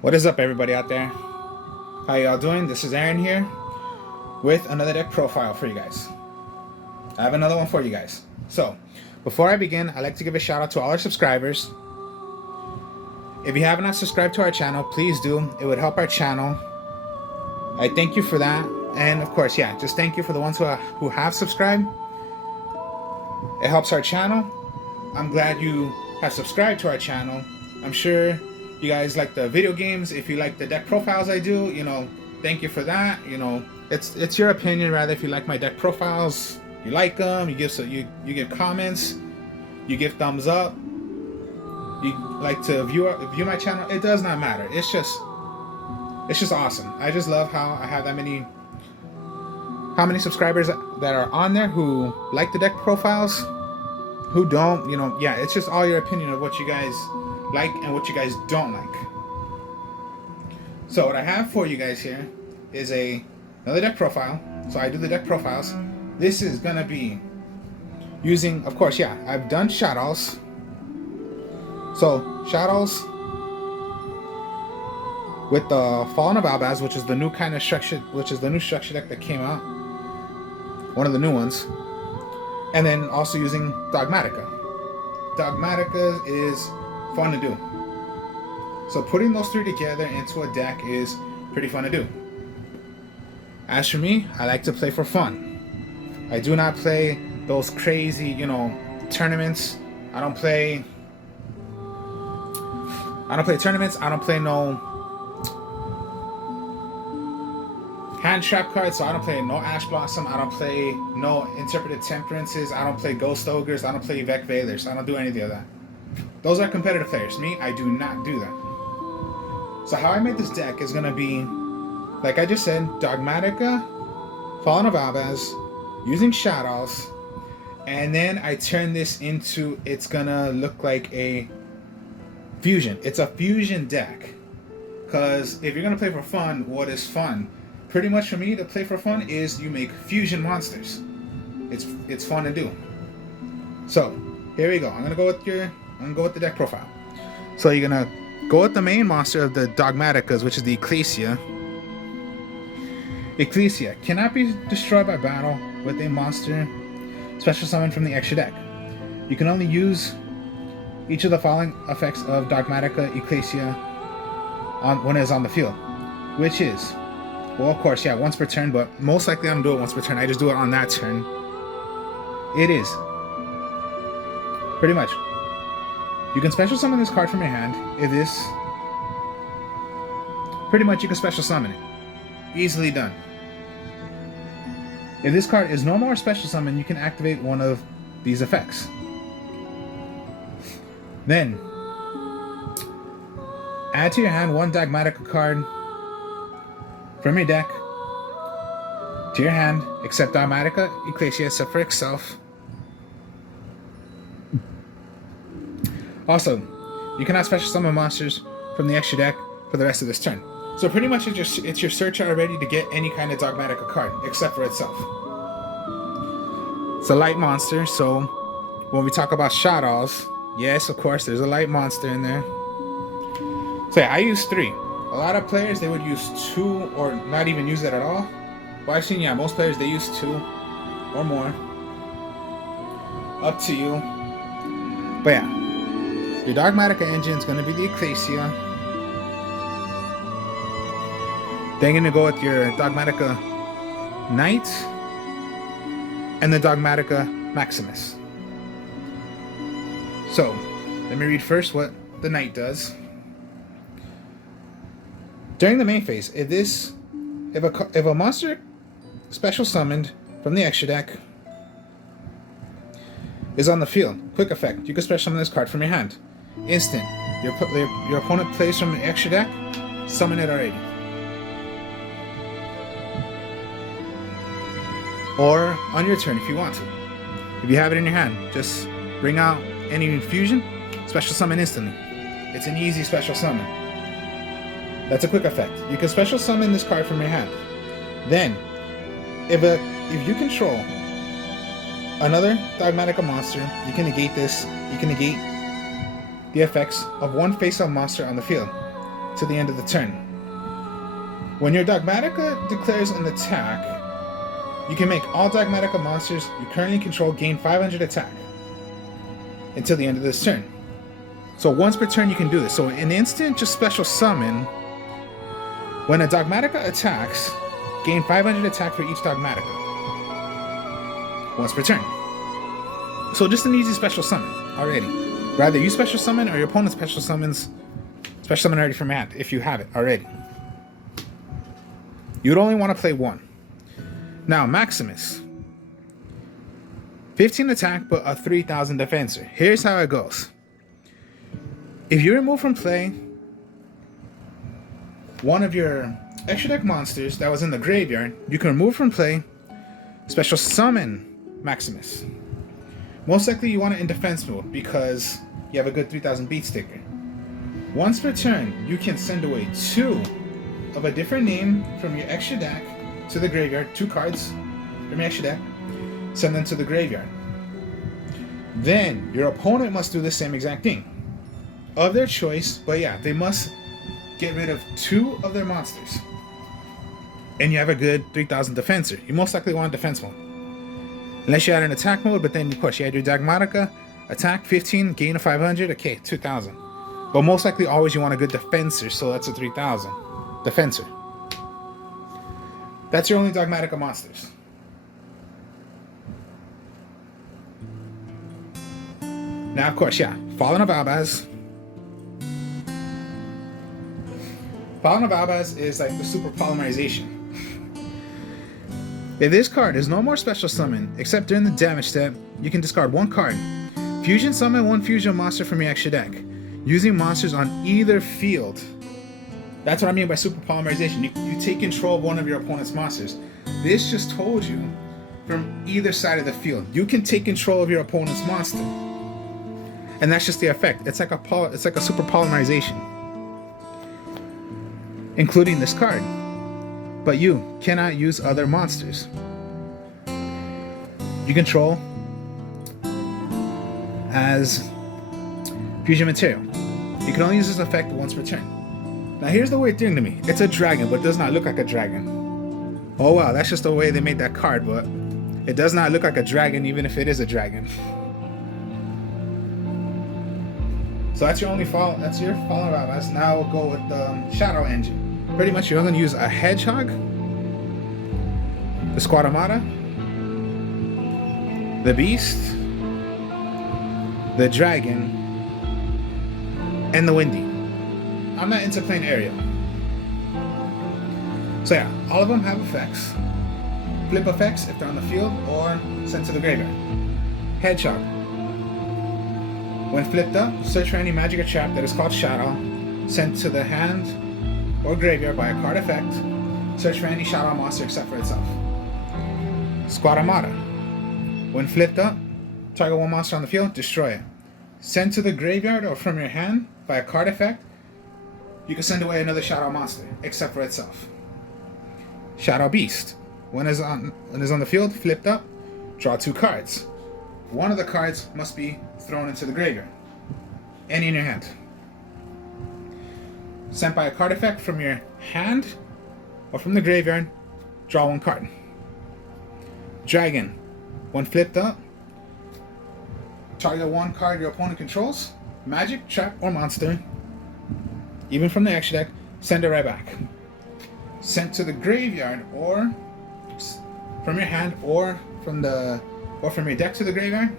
What is up, everybody out there? How y'all doing? This is Aaron here with another deck profile for you guys. I have another one for you guys. So, before I begin, I'd like to give a shout out to all our subscribers. If you have not subscribed to our channel, please do. It would help our channel. I thank you for that. And of course, yeah, just thank you for the ones who have subscribed. It helps our channel. I'm glad you have subscribed to our channel. I'm sure you guys like the video games. If you like the deck profiles I do, thank you for that. It's your opinion, rather. If you like my deck profiles, you like them, you give comments, you give thumbs up, you like to view my channel. It does not matter. It's just awesome. I just love how I have how many subscribers that are on there who like the deck profiles, who don't. Yeah, it's just all your opinion of what you guys like and what you guys don't like. So what I have for you guys here is another deck profile. So I do the deck profiles. This is gonna be using, of course, yeah, I've done Shadows. So Shadows with the Fallen of Albaz, which is the new kind of structure, deck that came out, one of the new ones, and then also using Dogmatika. Dogmatika is fun to do. So putting those three together into a deck is pretty fun to do. As for me, I like to play for fun. I do not play those crazy, tournaments. I don't play tournaments. I don't play no hand trap cards. So I don't play no Ash Blossom. I don't play no Interpreted Temperances. I don't play Ghost Ogres. I don't play Vec Valors. I don't do any of that. Those are competitive players. Me, I do not do that. So how I made this deck is going to be, like I just said, Dogmatika, Fallen of Albaz, using Shadows, and then I turn this into, it's going to look like a fusion. It's a fusion deck. Because if you're going to play for fun, what is fun? Pretty much for me, to play for fun is you make fusion monsters. It's fun to do. So, here we go. I'm going to go with the deck profile. So you're gonna go with the main monster of the Dogmatikas, which is the Ecclesia. Ecclesia cannot be destroyed by battle with a monster special summon from the extra deck. You can only use each of the following effects of Dogmatika Ecclesia when it is on the field, which is, well, of course, yeah, once per turn, but most likely I don't do it once per turn. I just do it on that turn. It is pretty much, you can special summon this card from your hand. Pretty much you can special summon it. Easily done. If this card is no more special summon, you can activate one of these effects. Then, add to your hand one Dogmatika card from your deck to your hand, except Dogmatika Ecclesia, except for itself. Also, you cannot special summon monsters from the extra deck for the rest of this turn. So pretty much it's your search already to get any kind of Dogmatika card, except for itself. It's a light monster, so when we talk about Shadows, yes, of course, there's a light monster in there. So yeah, I use 3. A lot of players, they would use 2 or not even use it at all. Well, I've seen, yeah, most players, they use 2 or more. Up to you. But yeah. Your Dogmatika engine is going to be the Ecclesia. Then you're going to go with your Dogmatika Knight and the Dogmatika Maximus. So, let me read first what the Knight does. During the main phase, if a monster special summoned from the extra deck is on the field, quick effect, you can special summon this card from your hand. Instant. Your opponent plays from the extra deck, summon it already. Or on your turn if you want to. If you have it in your hand, just bring out any infusion, special summon instantly. It's an easy special summon. That's a quick effect. You can special summon this card from your hand. Then, if you control another Dogmatica monster, you can negate this. You can negate the effects of one face-up monster on the field to the end of the turn. When your Dogmatica declares an attack, you can make all Dogmatica monsters you currently control gain 500 attack until the end of this turn. So once per turn you can do this. So in instant, just special summon. When a Dogmatica attacks, gain 500 attack for each Dogmatica. Once per turn. So just an easy special summon already. Rather you special summon or your opponent special summon already from hand if you have it already. You'd only want to play one. Now Maximus. 15 attack but a 3000 defensor. Here's how it goes. If you remove from play one of your extra deck monsters that was in the graveyard, you can remove from play, special summon Maximus. Most likely you want it in defense mode because you have a good 3000 beat sticker. Once per turn, you can send away 2 of a different name from your extra deck to the graveyard, 2 cards from your extra deck, send them to the graveyard. Then your opponent must do the same exact thing of their choice, but yeah, they must get rid of 2 of their monsters. And you have a good 3000 defensor. You most likely want defense mode. Unless you had an attack mode, but then of course you had your Dogmatica, attack 15, gain of 500, okay, 2000. But most likely always you want a good defensor, so that's a 3000 defensor. That's your only Dogmatica monsters. Now of course, yeah, Fallen of Albaz. Fallen of Albaz is like the super polymerization. If this card is no more special summon, except during the damage step, you can discard 1 card. Fusion summon 1 fusion monster from your extra deck, using monsters on either field. That's what I mean by super polymerization. You take control of one of your opponent's monsters. This just told you from either side of the field. You can take control of your opponent's monster. And that's just the effect. It's like a super polymerization. Including this card. But you cannot use other monsters. You control as fusion material. You can only use this effect once per turn. Now here's the weird thing to me. It's a dragon, but it does not look like a dragon. Oh wow, that's just the way they made that card, but it does not look like a dragon even if it is a dragon. So that's your only fall. That's your Fallen of Albaz. Now we'll go with the Shadow Engine. Pretty much you're going to use a Hedgehog, the Squadamata, the Beast, the Dragon, and the Windy. I'm not into playing Ariel. So yeah, all of them have effects. Flip effects if they're on the field or sent to the graveyard. Hedgehog. When flipped up, search for any magic or trap that is called Shadow, sent to the hand or graveyard by a card effect. Search for any Shadow monster except for itself. Squadamata. When flipped up, target 1 monster on the field, destroy it. Send to the graveyard or from your hand by a card effect. You can send away another Shadow monster except for itself. Shadow Beast. When is on the field, flipped up, draw 2 cards. One of the cards must be thrown into the graveyard. Any in your hand. Sent by a card effect from your hand or from the graveyard, draw 1 card. Dragon. When flipped up, target 1 card your opponent controls, magic, trap, or monster, even from the extra deck, send it right back. Sent to the graveyard or from your hand or from your deck to the graveyard.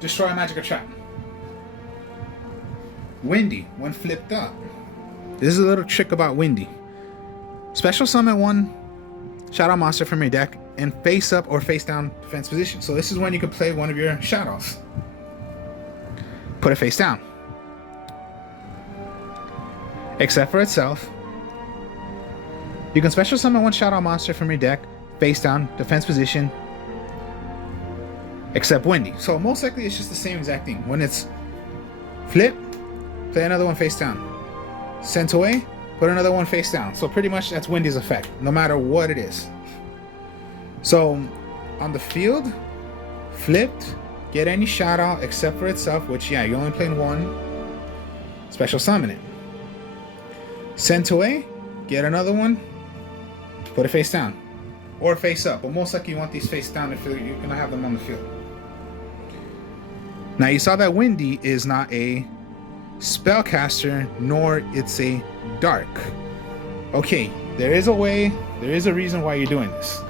Destroy a magic or trap. Windy, when flipped up. This is a little trick about Windy. Special summon 1 Shadow monster from your deck in face up or face down defense position. So this is when you can play one of your shadows. Put it face down. Except for itself. You can special summon 1 Shadow monster from your deck, face down, defense position, except Windy. So most likely it's just the same exact thing. When it's flip, play another one face down. Sent away, put another one face down. So pretty much that's Windy's effect, no matter what it is. So on the field, flipped, get any shadow except for itself, which yeah, you're only playing one. Special summon it. Sent away, get another one, put it face down. Or face up, but most likely you want these face down if you're gonna have them on the field. Now you saw that Windy is not a spellcaster, nor it's a dark. Okay, there is a way, there is a reason why you're doing this.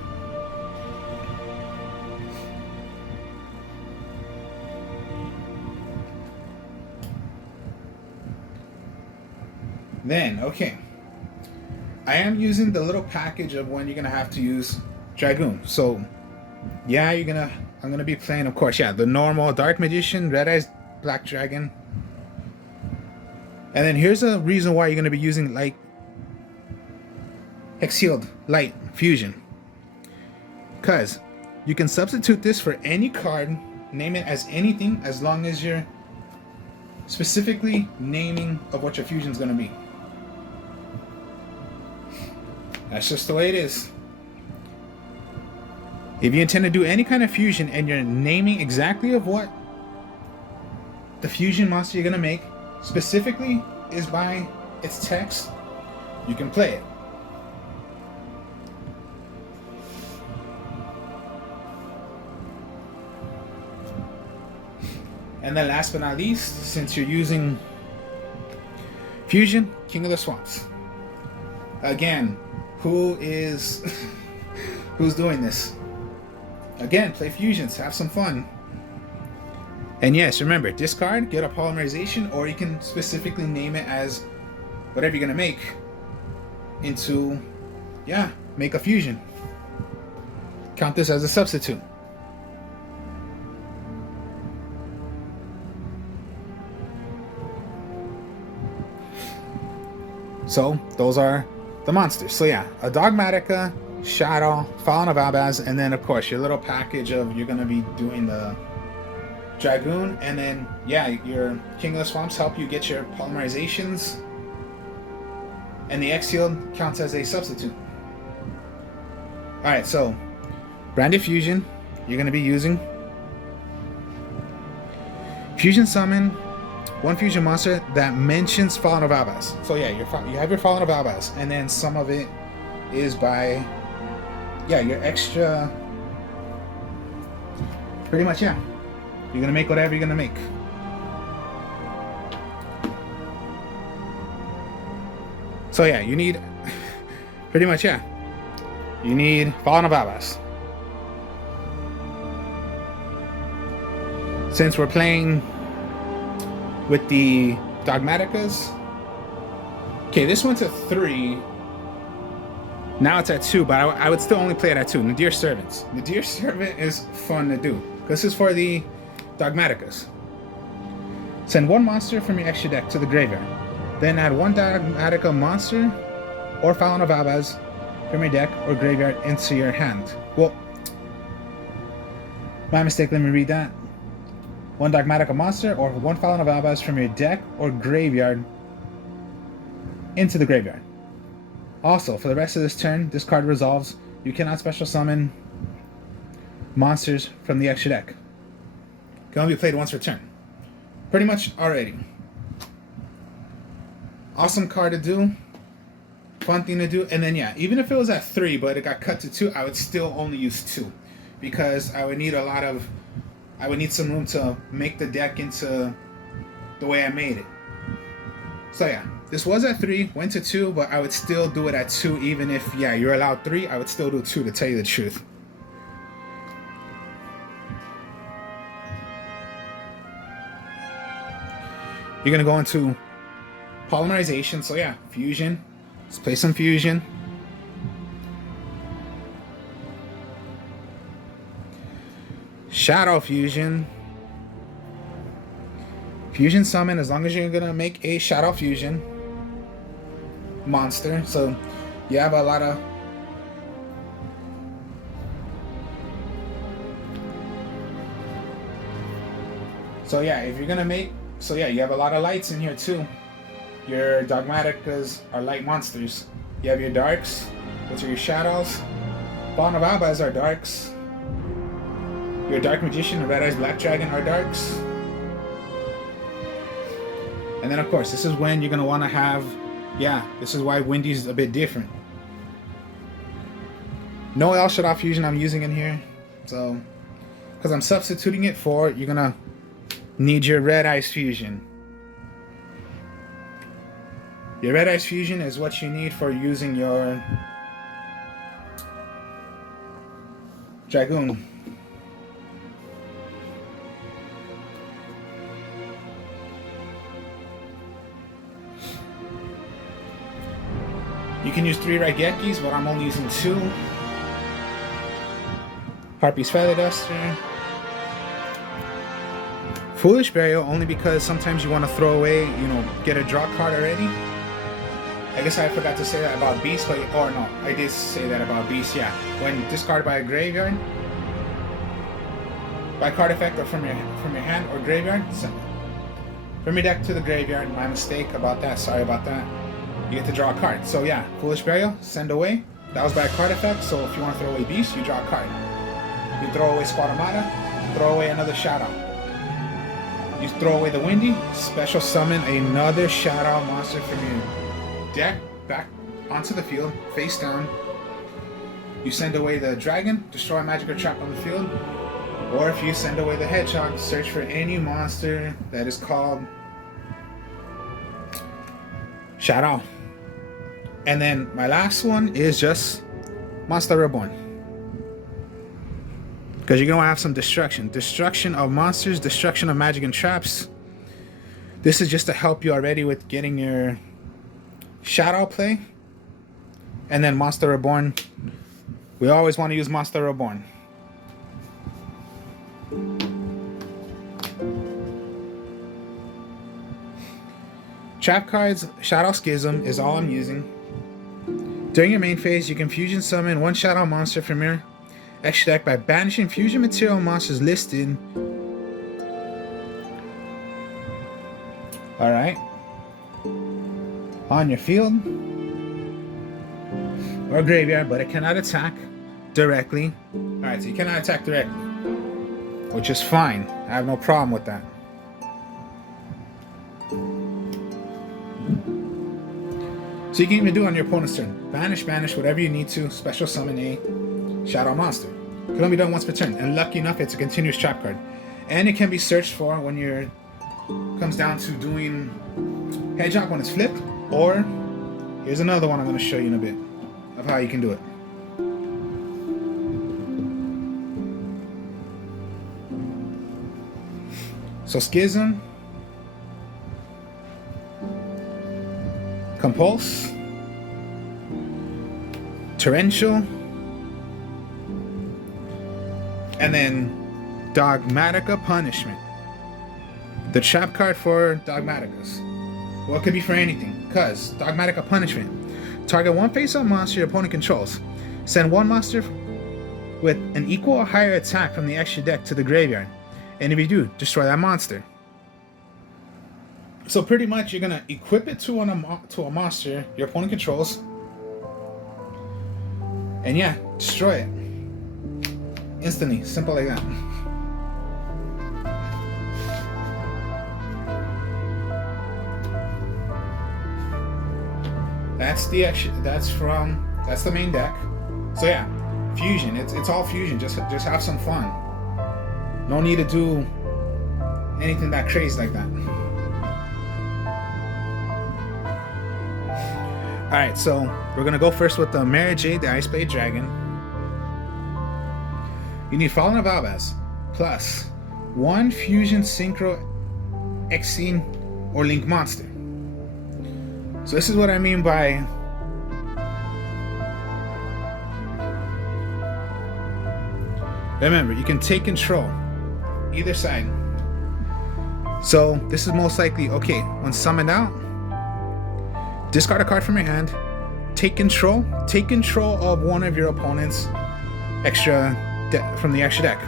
Then, okay. I am using the little package of when you're gonna have to use Dragoon. So yeah, I'm gonna be playing, of course, yeah, the normal Dark Magician, Red Eyes Black Dragon. And then here's a reason why you're gonna be using Light Hex-Sealed Light Fusion. Cause you can substitute this for any card, name it as anything, as long as you're specifically naming of what your fusion's gonna be. That's just the way it is. If you intend to do any kind of fusion and you're naming exactly of what the fusion monster you're gonna make specifically is by its text, you can play it. And then last but not least, since you're using fusion, King of the Swamps. Again, who's doing this? Again, play fusions, have some fun. And yes, remember, discard, get a polymerization, or you can specifically name it as whatever you're gonna make into, yeah, make a fusion. Count this as a substitute. So those are the monsters. So yeah, a Dogmatika, Shadow, Fallen of Abaz, and then of course your little package of you're gonna be doing the Dragoon, and then yeah, your King of the Swamps help you get your polymerizations, and the Hex-Sealed counts as a substitute. Alright, so Branded Fusion, you're gonna be using Fusion Summon one fusion monster that mentions Fallen of Abaz. So yeah, you have your Fallen of Abaz, and then some of it is by, yeah, your extra. Pretty much, yeah. You're gonna make whatever you're gonna make. So yeah, you need, pretty much, yeah. You need Fallen of Abaz. Since we're playing with the Dogmatikas. Okay, this one's a 3. Now it's at 2, but I would still only play it at 2. Nadir Servants. Nadir Servant is fun to do. This is for the Dogmatikas. Send one monster from your extra deck to the graveyard. Then add one Dogmatika monster or Fallen of Abaz from your deck or graveyard into your hand. Well, my mistake, let me read that. One Dogmatika monster or one Fallen of Abaz from your deck or graveyard into the graveyard. Also, for the rest of this turn, this card resolves. You cannot special summon monsters from the extra deck. Can only be played once per turn. Pretty much already. Awesome card to do. Fun thing to do. And then yeah, even if it was at 3 but it got cut to 2, I would still only use 2. Because I would need some room to make the deck into the way I made it. So yeah, this was at 3, went to 2, but I would still do it at 2 even if, yeah, you're allowed 3, I would still do 2 to tell you the truth. You're gonna go into polymerization, so yeah, fusion. Let's play some fusion. Shadow Fusion. Fusion Summon, as long as you're gonna make a Shadow Fusion monster. So you have a lot of if you're gonna make, you have a lot of lights in here too. Your Dogmatikas are light monsters. You have your darks, which are your shadows. Fauna Vabas are darks. Your Dark Magician and Red Eyes Black Dragon are darks. And then of course, this is when you're going to want to have, yeah, this is why Windy's a bit different. No El Shaddai Fusion I'm using in here. So, because I'm substituting it for, you're going to need your Red Eyes Fusion. Your Red Eyes Fusion is what you need for using your Dragoon. You can use 3 Raigekis, but I'm only using 2. Harpy's Feather Duster. Foolish Burial, only because sometimes you want to throw away, you know, get a draw card already. I guess I forgot to say that about Beast, but, or no, I did say that about Beast, yeah. When discarded by a graveyard, by card effect or from your hand or graveyard, send it from your deck to the graveyard. My mistake about that, sorry about that. You get to draw a card. So yeah, Foolish Burial, send away. That was by a card effect, so if you want to throw away Beast, you draw a card. You throw away Squadamata, throw away another Shadow. You throw away the Windy, special summon another Shadow monster from your deck back onto the field, face down. You send away the Dragon, destroy a magic or trap on the field. Or if you send away the Hedgehog, search for any monster that is called Shadow. And then my last one is just Monster Reborn. Because you're going to have some destruction. Destruction of monsters, destruction of magic and traps. This is just to help you already with getting your Shadow play. And then Monster Reborn. We always want to use Monster Reborn. Trap cards, Shadow Schism is all I'm using. During your main phase, you can fusion summon 1 Shadow monster from your extra deck by banishing fusion material monsters listed. Alright. On your field. Or graveyard, but it cannot attack directly. Alright, so you cannot attack directly. Which is fine. I have no problem with that. So you can even do it on your opponent's turn. Banish, whatever you need to. Special summon a Shadow monster. It can only be done once per turn. And lucky enough, it's a continuous trap card. And it can be searched for when you're comes down to doing Hedgehog when it's flipped. Or here's another one I'm going to show you in a bit of how you can do it. So Schism, Compulse, Torrential, and then Dogmatica Punishment. The trap card for Dogmaticas. Well, it could be for anything, because Dogmatica Punishment. Target 1 face-up monster your opponent controls. Send 1 monster with an equal or higher attack from the extra deck to the graveyard. And if you do, destroy that monster. So pretty much you're going to equip it to a monster your opponent controls. And yeah, destroy it. Instantly. Simple like that. That's the main deck. So yeah, fusion. It's all fusion. Just have some fun. No need to do anything that crazy like that. Alright, so we're gonna go first with the Mara Jade, the Ice Blade Dragon. You need Fallen of Albaz plus 1 Fusion Synchro Exene or Link monster. So this is what I mean by remember, you can take control either side. So this is most likely, okay, when summoned out, discard a card from your hand, take control of one of your opponent's from the extra deck.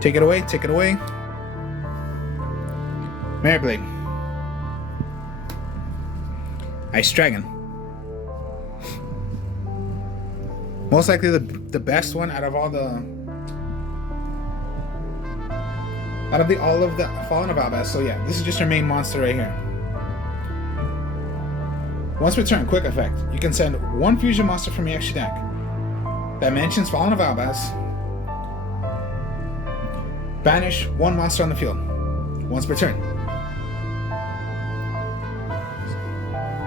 Take it away. Mara Blade. Ice Dragon. Most likely the best one out of all of the Fallen of Albaz. So yeah, this is just your main monster right here. Once per turn, quick effect. You can send one fusion monster from your extra deck that mentions Fallen of Albaz. Banish one monster on the field. Once per turn.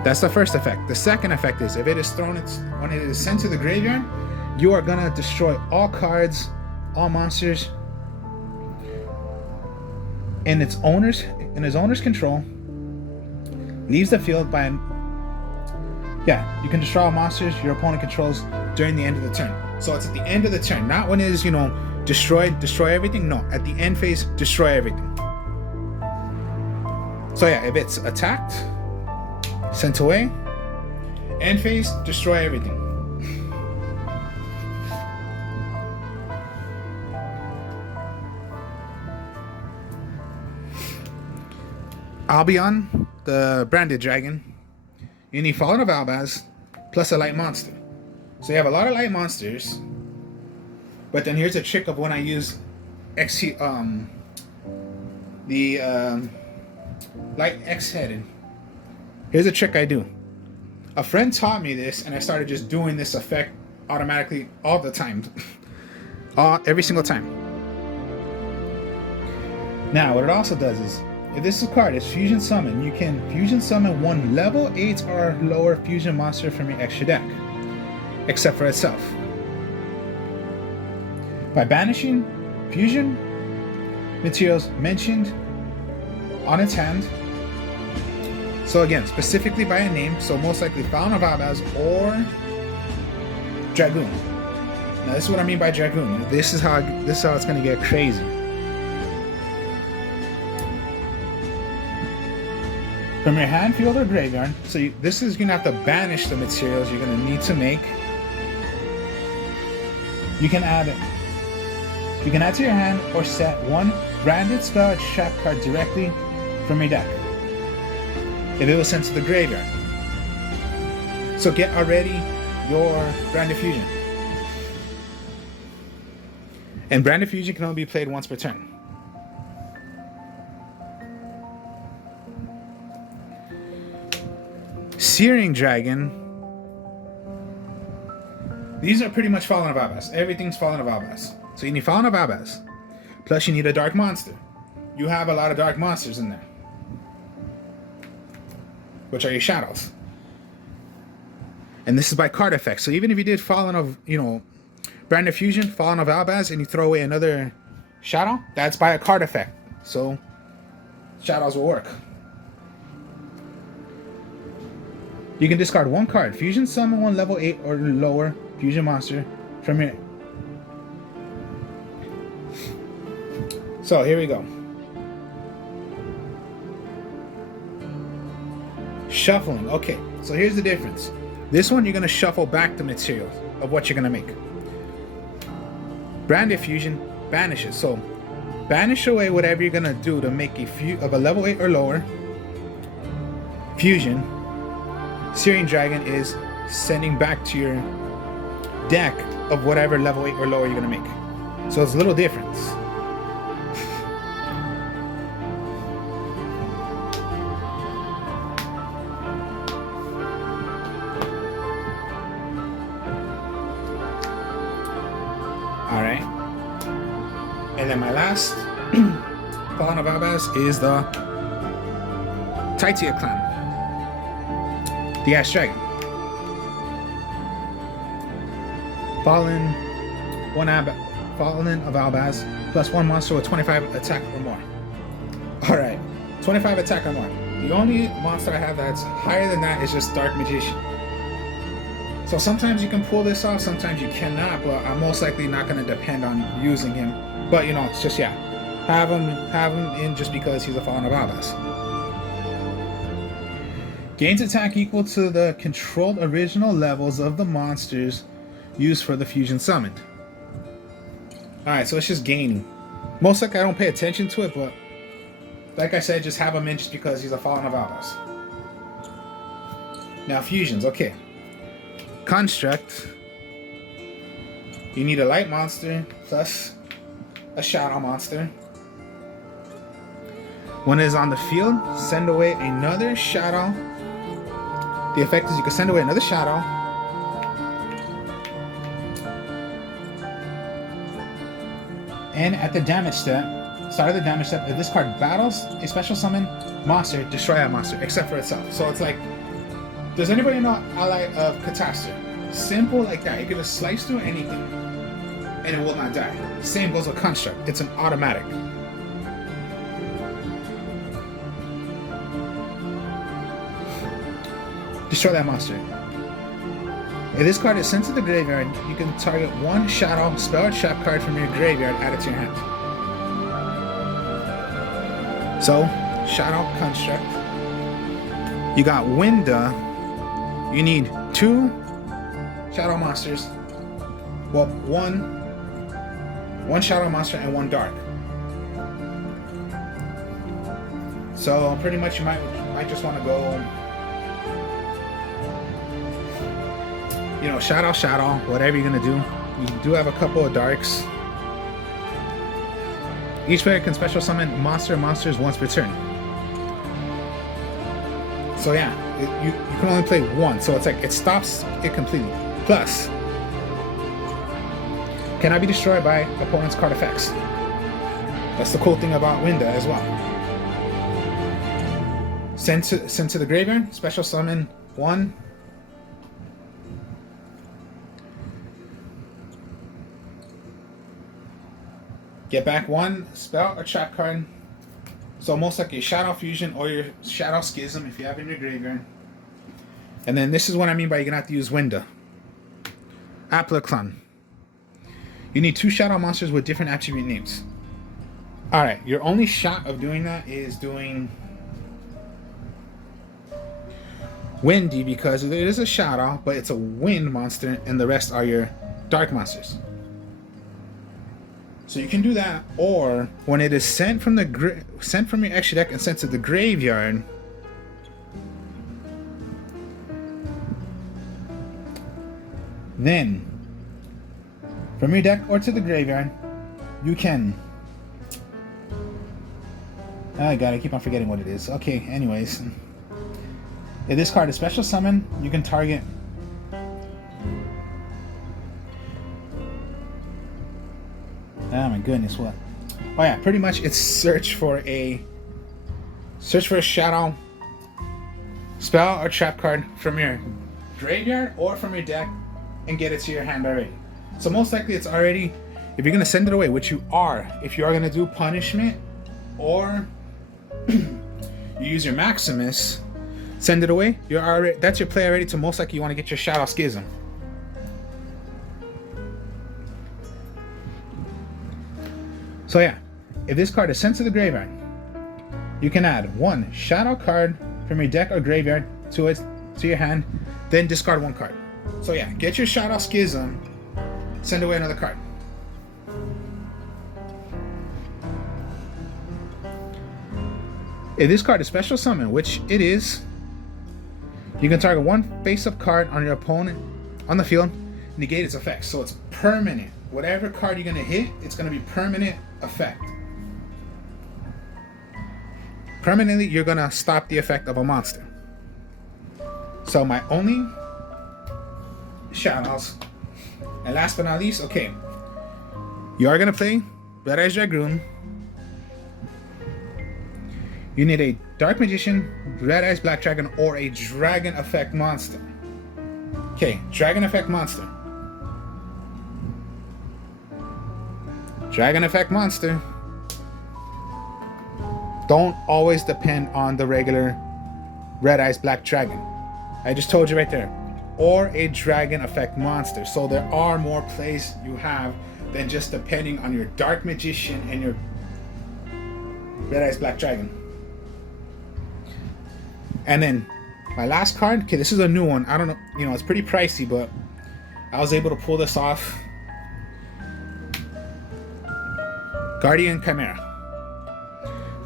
That's the first effect. The second effect is if it is thrown, when it is sent to the graveyard, you are gonna destroy all cards, all monsters in his owner's control. Leaves the field by you can destroy all monsters your opponent controls during the end of the turn. So it's at the end of the turn, not when it is, destroy everything. No, at the end phase, destroy everything. So yeah, if it's attacked, sent away, end phase, destroy everything. Albion, the branded dragon. You need Fallen of Albaz plus a light monster. So you have a lot of light monsters. But then here's a trick of when I use light X-headed. Here's a trick I do. A friend taught me this, and I started just doing this effect automatically all the time. Every single time. Now, what it also does is, if this card is Fusion Summon, you can Fusion Summon one level 8 or lower Fusion monster from your extra deck, except for itself. By banishing Fusion materials mentioned on its hand. So again, specifically by a name, so most likely Fallen of Albaz or Dragoon. Now this is what I mean by Dragoon. This is how it's gonna get crazy. From your hand, field, or graveyard. So this is gonna have to banish the materials you're gonna need to make. You can add to your hand or set one branded spell or trap card directly from your deck if it was sent to the graveyard. So get already your Branded Fusion. And Branded Fusion can only be played once per turn. Searing Dragon. These are pretty much Fallen of Albaz. Everything's Fallen of Albaz. So you need Fallen of Albaz. Plus you need a Dark Monster. You have a lot of Dark Monsters in there, which are your shadows. And this is by card effect. So even if you did Fallen of, Branded Fusion, Fallen of Albaz, and you throw away another shadow, that's by a card effect. So shadows will work. You can discard one card. Fusion Summon one level 8 or lower Fusion monster from your... So here we go. Shuffling. Okay, so here's the difference. This one, you're going to shuffle back the materials of what you're going to make. Branded Fusion banishes. So banish away whatever you're going to do to make a level 8 or lower Fusion. Searing Dragon is sending back to your deck of whatever level 8 or lower you're going to make. So it's a little difference. Alright. And then my last Fallen of Albaz is the Taitia Clan. The Ash Dragon. Fallen of Albaz plus one monster with 25 attack or more. Alright, 25 attack or more. The only monster I have that's higher than that is just Dark Magician. So sometimes you can pull this off, sometimes you cannot, but I'm most likely not going to depend on using him. But it's just, have him in just because he's a Fallen of Albaz. Gains attack equal to the controlled original levels of the monsters used for the fusion summoned. Alright, so it's just gaining. Most likely I don't pay attention to it, but like I said, just have him in just because he's a Fallen of Albaz. Now fusions, okay. Construct. You need a light monster plus a shadow monster. When it is on the field, send away another shadow. The effect is you can send away another shadow. And at the damage step, start of the damage step, if this card battles a special summon monster, destroy that monster, except for itself. So it's like, does anybody know Ally of Catastrophe? Simple like that. You can just slice through anything and it will not die. Same goes with Construct. It's an automatic. Destroy that monster. If this card is sent to the graveyard, you can target one shadow spell or trap card from your graveyard added to your hand. So, Shadow Construct. You got Winda. You need 2 shadow monsters. Well, one shadow monster and 1 dark. So pretty much you might just want to go, you know, shadow, whatever you're gonna do. You do have a couple of darks. Each player can special summon monsters once per turn. So yeah, you can only play 1, so it's like it stops it completely. Plus, cannot be destroyed by opponent's card effects. That's the cool thing about Winda as well. Send to the graveyard, special summon 1. Get back 1 spell or trap card. So most likely Shadow Fusion or your Shadow Schism if you have it in your graveyard. And then this is what I mean by you're gonna have to use Winda. Applaclon. You need 2 shadow monsters with different attribute names. Alright, your only shot of doing that is doing Windy, because it is a shadow, but it's a wind monster, and the rest are your dark monsters. So you can do that, or when it is sent from your extra deck and sent to the graveyard, then from your deck or to the graveyard, you can. I gotta keep on forgetting what it is. Okay, anyways. If this card is special summon, you can target oh my goodness, what? Oh yeah, pretty much it's search for a shadow spell or trap card from your graveyard or from your deck and get it to your hand already. So most likely it's already, if you're gonna send it away, which you are, if you are gonna do punishment or you use your Maximus, send it away, you're already, that's your play already, to most likely you want to get your Shadow Schism. So yeah, if this card is sent to the graveyard, you can add 1 shadow card from your deck or graveyard to your hand, then discard 1 card. So yeah, get your Shadow Schism, send away another card. If this card is special summon, which it is, you can target 1 face-up card on your opponent on the field, negate its effects. So it's permanent. Whatever card you're gonna hit, it's gonna be permanent effect. Permanently, you're gonna stop the effect of a monster. So my only shadows, and last but not least, okay, you are gonna play Red Eyes Dragoon. You need a Dark Magician, Red Eyes Black Dragon, or a Dragon Effect monster. Okay, Dragon Effect monster. Dragon Effect monster. Don't always depend on the regular Red Eyes Black Dragon. I just told you right there. Or a Dragon Effect monster. So there are more plays you have than just depending on your Dark Magician and your Red Eyes Black Dragon. And then my last card, okay, this is a new one. I don't know, you know, it's pretty pricey, but I was able to pull this off. Guardian Chimera.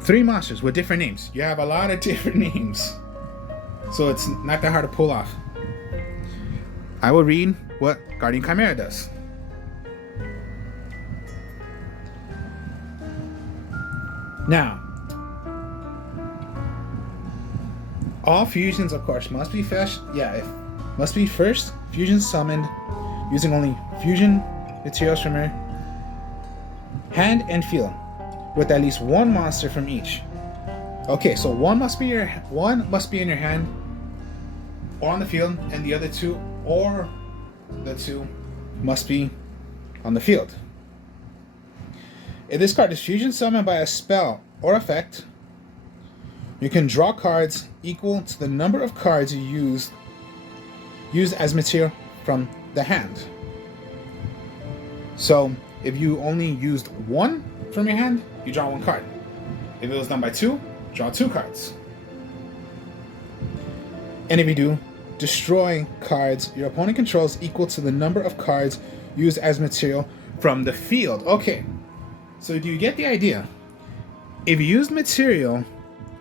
3 monsters with different names. You have a lot of different names, so it's not that hard to pull off. I will read what Guardian Chimera does. Now, all fusions, of course, must be first. Must be first fusion summoned using only fusion materials from your hand and field, with at least one monster from each. Okay, so one must be in your hand or on the field, and the other two or the two must be on the field. If this card is fusion summoned by a spell or effect, you can draw cards equal to the number of cards you used as material from the hand. So if you only used one from your hand, you draw one card. If it was done by two, draw two cards. And if you do, destroy cards your opponent controls equal to the number of cards used as material from the field. Okay, so do you get the idea? If you used material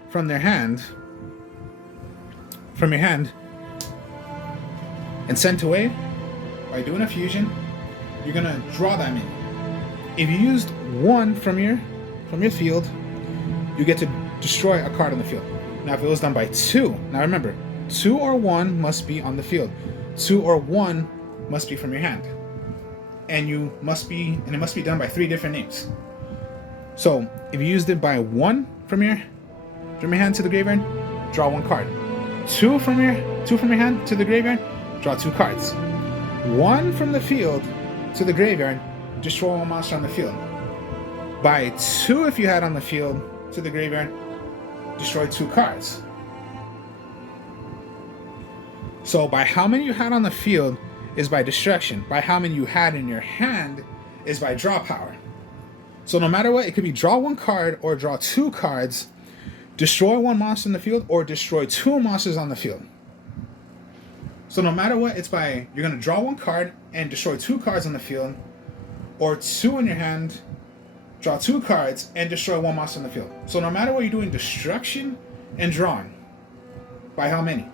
from your hand, and sent away by doing a fusion, you're gonna draw that many. If you used one from your field, you get to destroy a card on the field. Now, if it was done by two, now remember, two or one must be on the field. Two or one must be from your hand, and it must be done by three different names. So, if you used it by one from your hand to the graveyard, draw one card. Two from your hand to the graveyard, draw two cards. One from the field to the graveyard, destroy one monster on the field. By two, if you had on the field to the graveyard, destroy two cards. So by how many you had on the field is by destruction. By how many you had in your hand is by draw power. So no matter what, it could be draw one card or draw two cards, destroy one monster in the field, or destroy two monsters on the field. So no matter what, it's by, you're going to draw one card and destroy two cards on the field, or two in your hand, draw two cards, and destroy one monster in the field. So no matter what, you're doing destruction and drawing. By how many?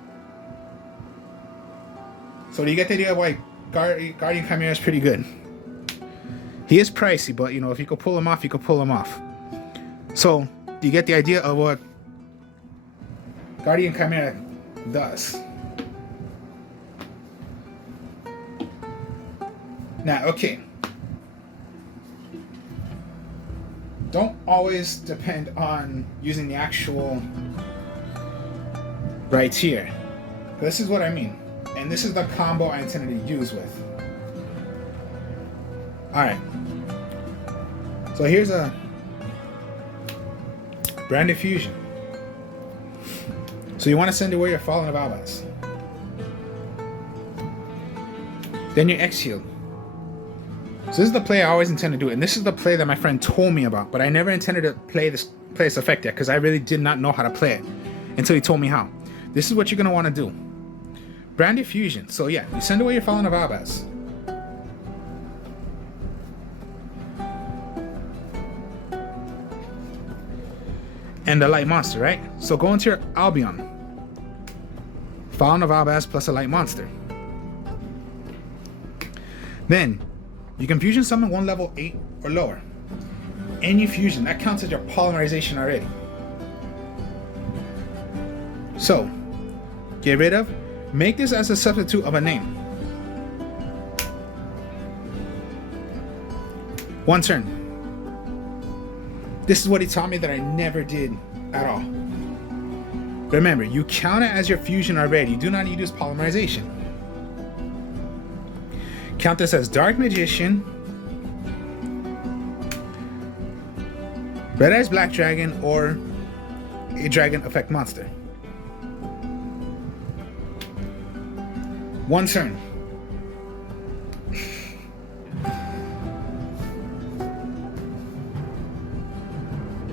So do you get the idea why Guardian Chimera is pretty good? He is pricey, but if you could pull him off, you could pull him off. So do you get the idea of what Guardian Chimera does? Now, okay. Don't always depend on using the actual right here. This is what I mean. And this is the combo I intended to use with. Alright. So here's a Branded Fusion. So you want to send away your Fallen Avabas. Then your Exile. So this is the play I always intend to do, and this is the play that my friend told me about, but I never intended to play this effect yet because I really did not know how to play it until he told me how. This is what you're going to want to do. Branded Fusion. So yeah, you send away your Fallen Avabas. And the light monster, right? So go into your Albion. Fallen Avabas plus a light monster. Then you can fusion summon one level 8 or lower. Any fusion, that counts as your polymerization already. So, get rid of, make this as a substitute of a name. One turn. This is what he taught me that I never did at all. Remember, you count it as your fusion already. You do not need to use polymerization. Count this as Dark Magician, Red Eyes Black Dragon, or a Dragon Effect Monster. One turn.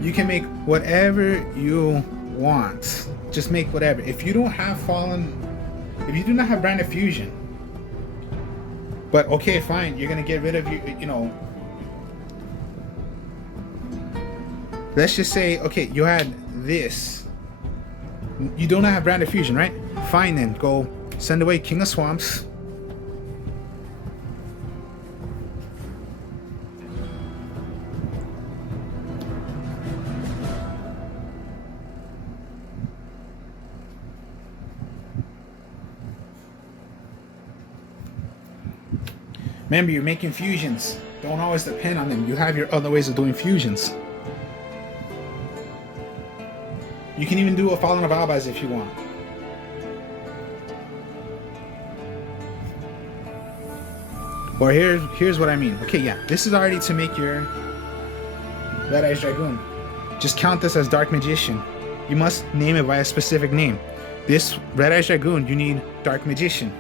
You can make whatever you want. Just make whatever. If you don't have if you do not have Branded Fusion, but okay, fine, you're gonna get rid of let's just say, okay, you had this. You do not have Branded Fusion, right? Fine then, go send away King of Swamps. Remember, you're making fusions. Don't always depend on them. You have your other ways of doing fusions. You can even do a Fallen of Albaz if you want. Or here's what I mean. Okay, yeah, this is already to make your Red Eyes Dragoon. Just count this as Dark Magician. You must name it by a specific name. This Red Eyes Dragoon, you need Dark Magician.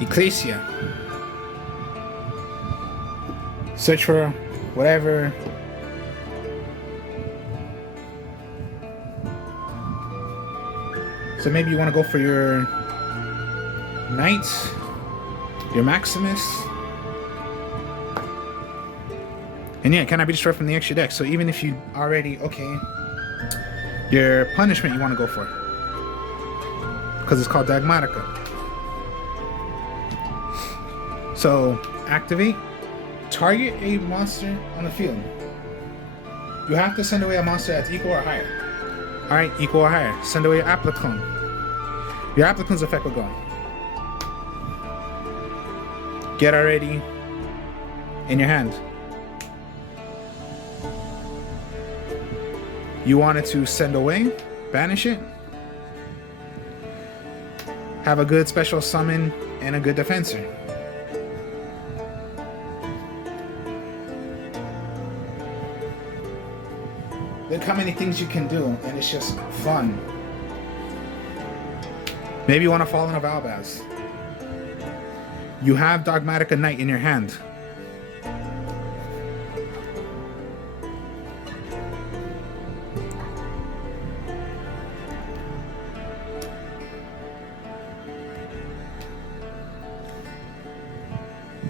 Ecclesia. Search for whatever. So maybe you want to go for your Knight, your Maximus. And yeah, it cannot be destroyed from the extra deck. So even if you already, okay, your punishment you want to go for. Because it's called Dogmatica. So, activate, target a monster on the field. You have to send away a monster that's equal or higher. Alright, equal or higher. Send away your Applicone. Your Applicone's effect will go. Get already in your hand. You wanted to send away, banish it. Have a good special summon and a good defensor. Look how many things you can do, and it's just fun. Maybe you want to Fallen of Albaz. You have Dogmatica Knight in your hand.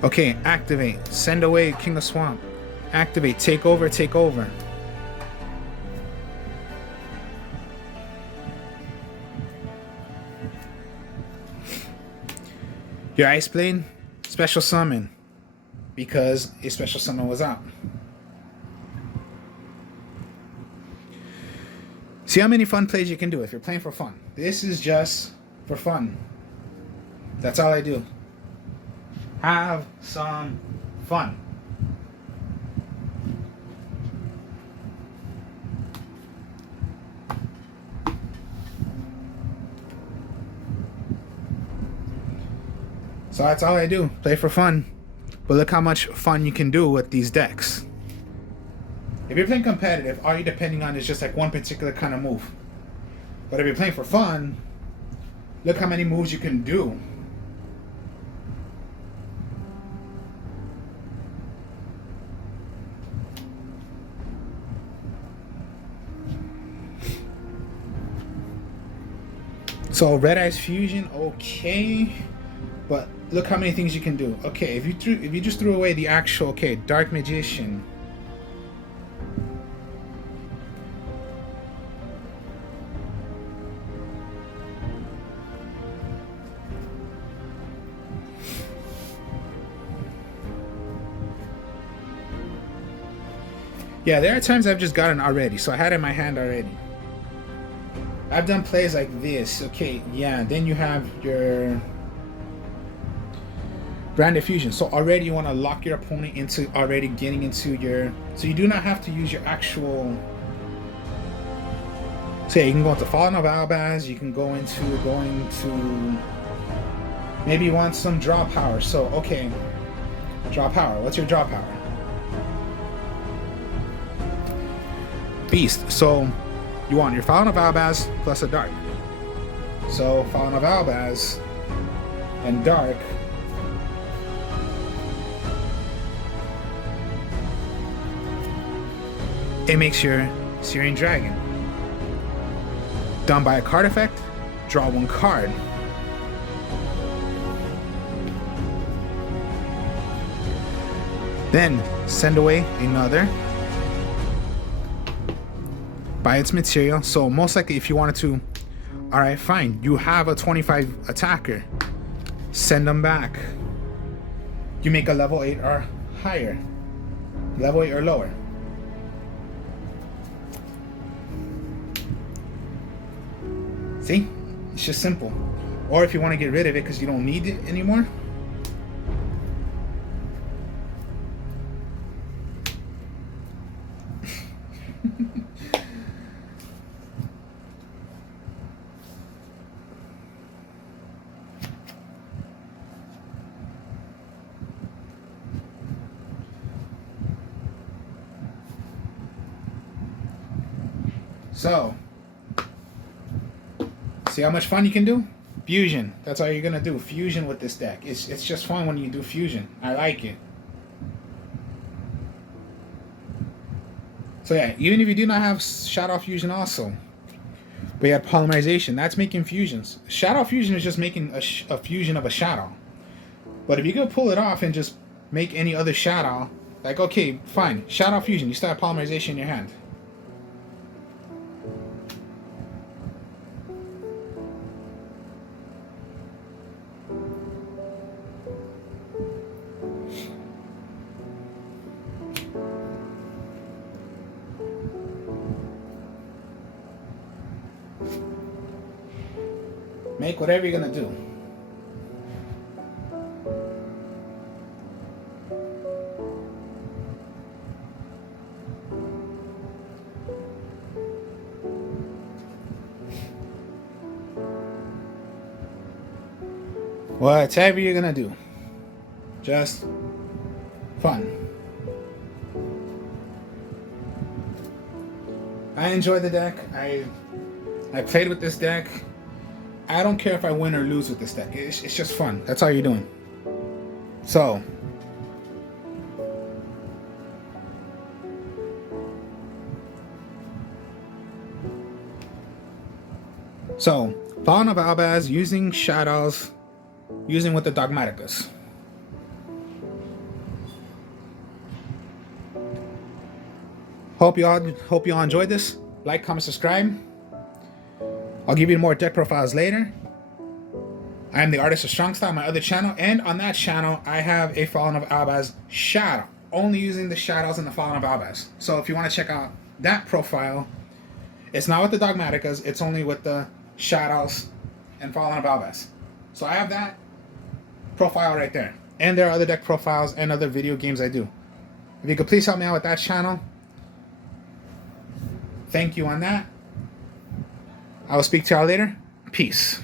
Okay, activate. Send away King of Swamp. Activate. Take over, take over. Your Ice Blade, special summon, because a special summon was out. See how many fun plays you can do if you're playing for fun. This is just for fun. That's all I do. Have some fun. So that's all I do. Play for fun. But look how much fun you can do with these decks. If you're playing competitive, all you're depending on is just like one particular kind of move. But if you're playing for fun, look how many moves you can do. So Red Eyes Fusion, okay. But look how many things you can do. Okay, if you just threw away the actual, okay, Dark Magician. Yeah, there are times I've just gotten already, so I had it in my hand already. I've done plays like this. Okay, yeah, then you have your Branded Fusion. So already you want to lock your opponent into already getting into your... So you do not have to use your actual... So yeah, you can go into Fallen of Albaz, you can go into going to... Maybe you want some draw power. So, okay. Draw power. What's your draw power? Beast. So you want your Fallen of Albaz plus a Dark. So Fallen of Albaz and Dark. It makes your Syrian Dragon. Done by a card effect, draw one card. Then send away another by its material. So most likely if you wanted to, alright, fine, you have a 25 attacker. send them back. You make a level 8 or higher, level 8 or lower. See, it's just simple. Or if you want to get rid of it because you don't need it anymore, so see how much fun you can do? Fusion. That's all you're gonna do. Fusion with this deck. It's just fun when you do fusion. I like it. So yeah, even if you do not have Shadow Fusion also, but you had Polymerization, that's making fusions. Shadow Fusion is just making a fusion of a shadow. But if you could pull it off and just make any other shadow, like, okay, fine, Shadow Fusion, you still have Polymerization in your hand. Make whatever you're gonna do. Whatever you're gonna do. Just fun. I enjoy the deck. I played with this deck. I don't care if I win or lose with this deck. It's just fun. That's all you're doing. So, Fallen of Albaz using shadows, using with the Dogmaticus. Hope you all enjoyed this. Like, comment, subscribe. I'll give you more deck profiles later. I am the artist of Strong Style, my other channel, and on that channel I have a Fallen of Albaz shadow, only using the shadows in the Fallen of Albaz. So if you want to check out that profile, it's not with the Dogmaticas, it's only with the shadows and Fallen of Albaz. So I have that profile right there. And there are other deck profiles and other video games I do. If you could please help me out with that channel, thank you on that. I will speak to y'all later. Peace.